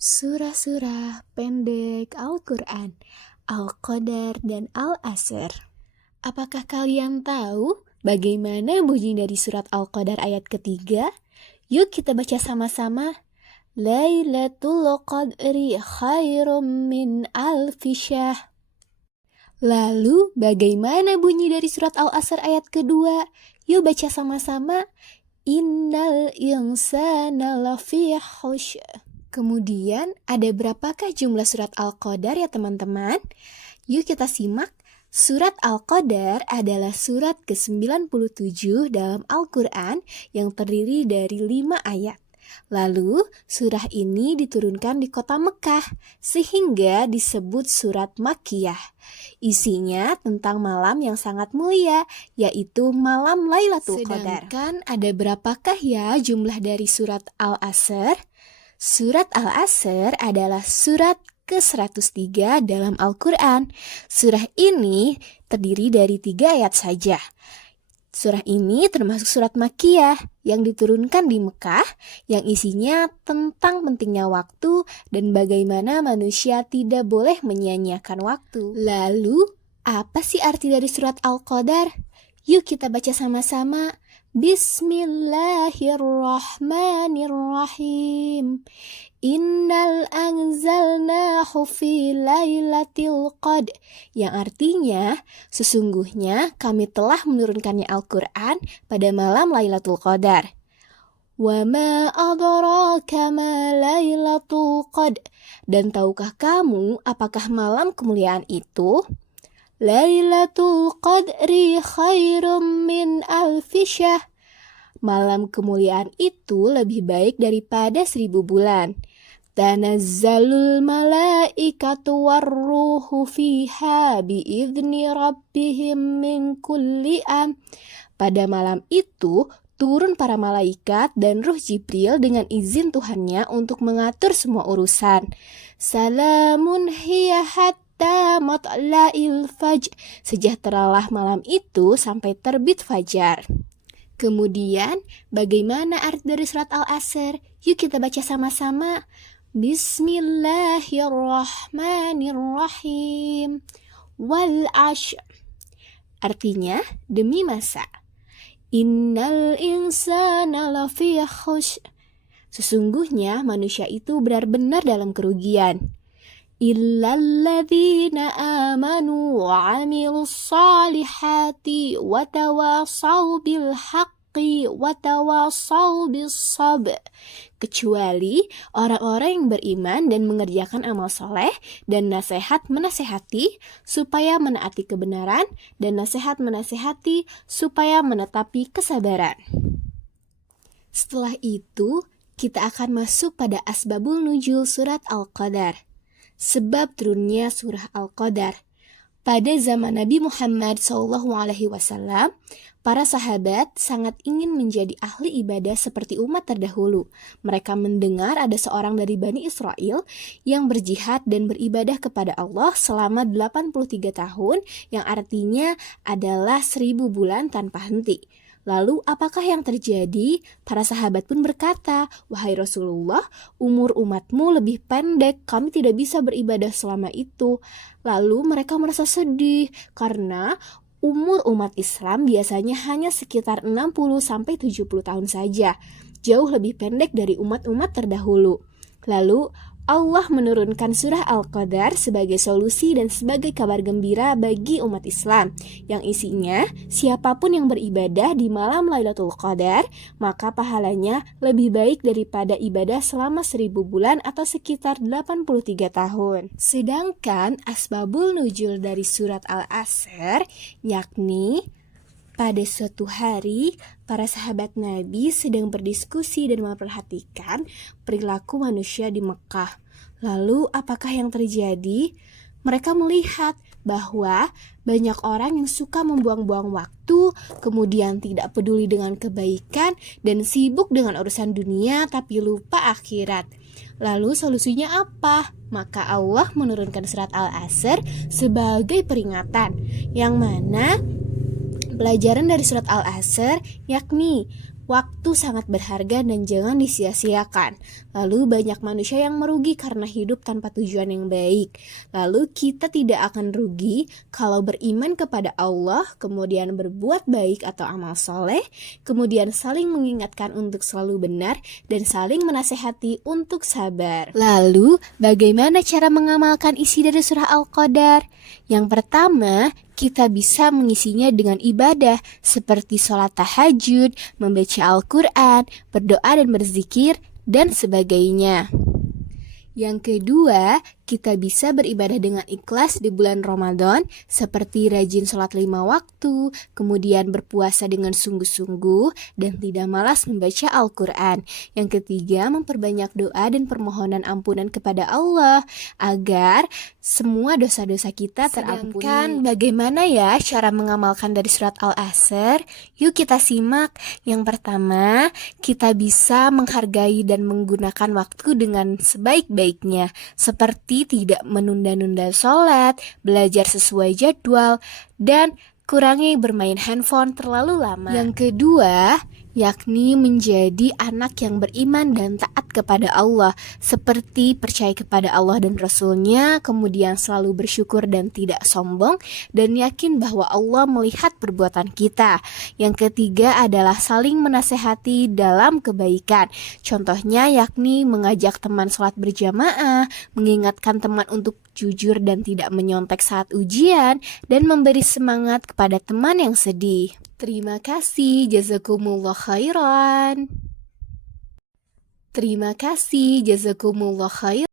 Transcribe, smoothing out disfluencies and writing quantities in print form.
Surah-surah pendek Al-Quran, Al-Qadar dan Al-Asr. Apakah kalian tahu bagaimana bunyi dari surat Al-Qadar ayat ketiga? Yuk kita baca sama-sama. Lailatul Qadri khairum min alfi syahr. Lalu bagaimana bunyi dari surat Al-Asr ayat kedua? Yuk baca sama-sama. Innal insana lafi khusy'. Kemudian ada berapakah jumlah surat Al-Qadar ya teman-teman? Yuk kita simak. Surat Al-Qadar adalah surat ke-97 dalam Al-Quran yang terdiri dari 5 ayat. Lalu surah ini diturunkan di kota Mekah sehingga disebut surat Makkiyah. Isinya tentang malam yang sangat mulia, yaitu malam Lailatul Qadar. Sedangkan ada berapakah ya jumlah dari surat Al-Asr? Surat Al-Asr adalah surat ke-103 dalam Al-Quran. Surah ini terdiri dari 3 ayat saja. Surah ini termasuk surat Makkiyah yang diturunkan di Mekah, yang isinya tentang pentingnya waktu dan bagaimana manusia tidak boleh menyia-nyiakan waktu. Lalu, apa sih arti dari surat Al-Qadar? Yuk kita baca sama-sama. Bismillahirrahmanirrahim. Innal anzalnahu fi lailatul qadr, yang artinya sesungguhnya kami telah menurunkannya Al-Quran pada malam Lailatul Qadar. Wa ma adraka ma lailatul qadr, dan tahukah kamu apakah malam kemuliaan itu? Lailatul Qadri khairum min alfi syahr. Malam kemuliaan itu lebih baik daripada 1000 bulan. Tanazzalul malaikatu warruhu fiha biizni rabbihim min kulli am. Pada malam itu turun para malaikat dan ruh Jibril dengan izin Tuhannya untuk mengatur semua urusan. Salamun hiya hatta matla'il fajr. Sejahteralah malam itu sampai terbit fajar. Kemudian, bagaimana arti dari surat Al-Asr? Yuk kita baca sama-sama. Bismillahirrahmanirrahim. Wal 'ashr. Artinya, demi masa. Innal insana lafi khusy'. Sesungguhnya manusia itu benar-benar dalam kerugian. Illalladzina amanu wa 'amilus salihati wa tawasaw bil haqqi wa tawasaw bis sabr. Kecuali orang-orang yang beriman dan mengerjakan amal soleh dan nasihat menasehati supaya menaati kebenaran dan nasihat menasehati supaya menetapi kesabaran. Setelah itu, kita akan masuk pada asbabul nuzul surat Al-Qadar. Sebab turunnya surah Al-Qadar. Pada zaman Nabi Muhammad SAW, para sahabat sangat ingin menjadi ahli ibadah seperti umat terdahulu. Mereka mendengar ada seorang dari Bani Israel yang berjihad dan beribadah kepada Allah selama 83 tahun, yang artinya adalah 1000 bulan tanpa henti. Lalu apakah yang terjadi? Para sahabat pun berkata, "Wahai Rasulullah, umur umatmu lebih pendek, kami tidak bisa beribadah selama itu." Lalu mereka merasa sedih karena umur umat Islam biasanya hanya sekitar 60-70 tahun saja, jauh lebih pendek dari umat-umat terdahulu. Lalu Allah menurunkan surah Al-Qadar sebagai solusi dan sebagai kabar gembira bagi umat Islam, yang isinya siapapun yang beribadah di malam Lailatul Qadar, maka pahalanya lebih baik daripada ibadah selama 1000 bulan atau sekitar 83 tahun. Sedangkan asbabul nuzul dari surat Al-Asr, yakni pada suatu hari, para sahabat Nabi sedang berdiskusi dan memperhatikan perilaku manusia di Mekah. Lalu, apakah yang terjadi? Mereka melihat bahwa banyak orang yang suka membuang-buang waktu, kemudian tidak peduli dengan kebaikan, dan sibuk dengan urusan dunia tapi lupa akhirat. Lalu solusinya apa? Maka Allah menurunkan surat Al-Asr sebagai peringatan, yang mana pelajaran dari surat Al-Asr yakni waktu sangat berharga dan jangan disia-siakan. Lalu banyak manusia yang merugi karena hidup tanpa tujuan yang baik. Lalu kita tidak akan rugi kalau beriman kepada Allah, kemudian berbuat baik atau amal soleh, kemudian saling mengingatkan untuk selalu benar, dan saling menasehati untuk sabar. Lalu, bagaimana cara mengamalkan isi dari surah Al-Qadar? Yang pertama, kita bisa mengisinya dengan ibadah seperti sholat tahajud, membaca Al-Quran, berdoa dan berzikir, dan sebagainya. Yang kedua, kita bisa beribadah dengan ikhlas di bulan Ramadan seperti rajin sholat 5 waktu, kemudian berpuasa dengan sungguh-sungguh, dan tidak malas membaca Al-Quran. Yang ketiga, memperbanyak doa dan permohonan ampunan kepada Allah agar semua dosa-dosa kita terampuni. Sedangkan bagaimana ya cara mengamalkan dari surat Al-Asr? Yuk kita simak. Yang pertama, kita bisa menghargai dan menggunakan waktu dengan sebaik-baiknya, seperti tidak menunda-nunda sholat, belajar sesuai jadwal, dan kurangi bermain handphone terlalu lama. Yang kedua, yakni menjadi anak yang beriman dan taat kepada Allah, seperti percaya kepada Allah dan Rasul-Nya, kemudian selalu bersyukur dan tidak sombong, dan yakin bahwa Allah melihat perbuatan kita. Yang ketiga adalah saling menasehati dalam kebaikan. Contohnya yakni mengajak teman sholat berjamaah, mengingatkan teman untuk jujur dan tidak menyontek saat ujian, dan memberi semangat kepada teman yang sedih. Terima kasih, jazakumullah khairan. Terima kasih, jazakumullah khairan.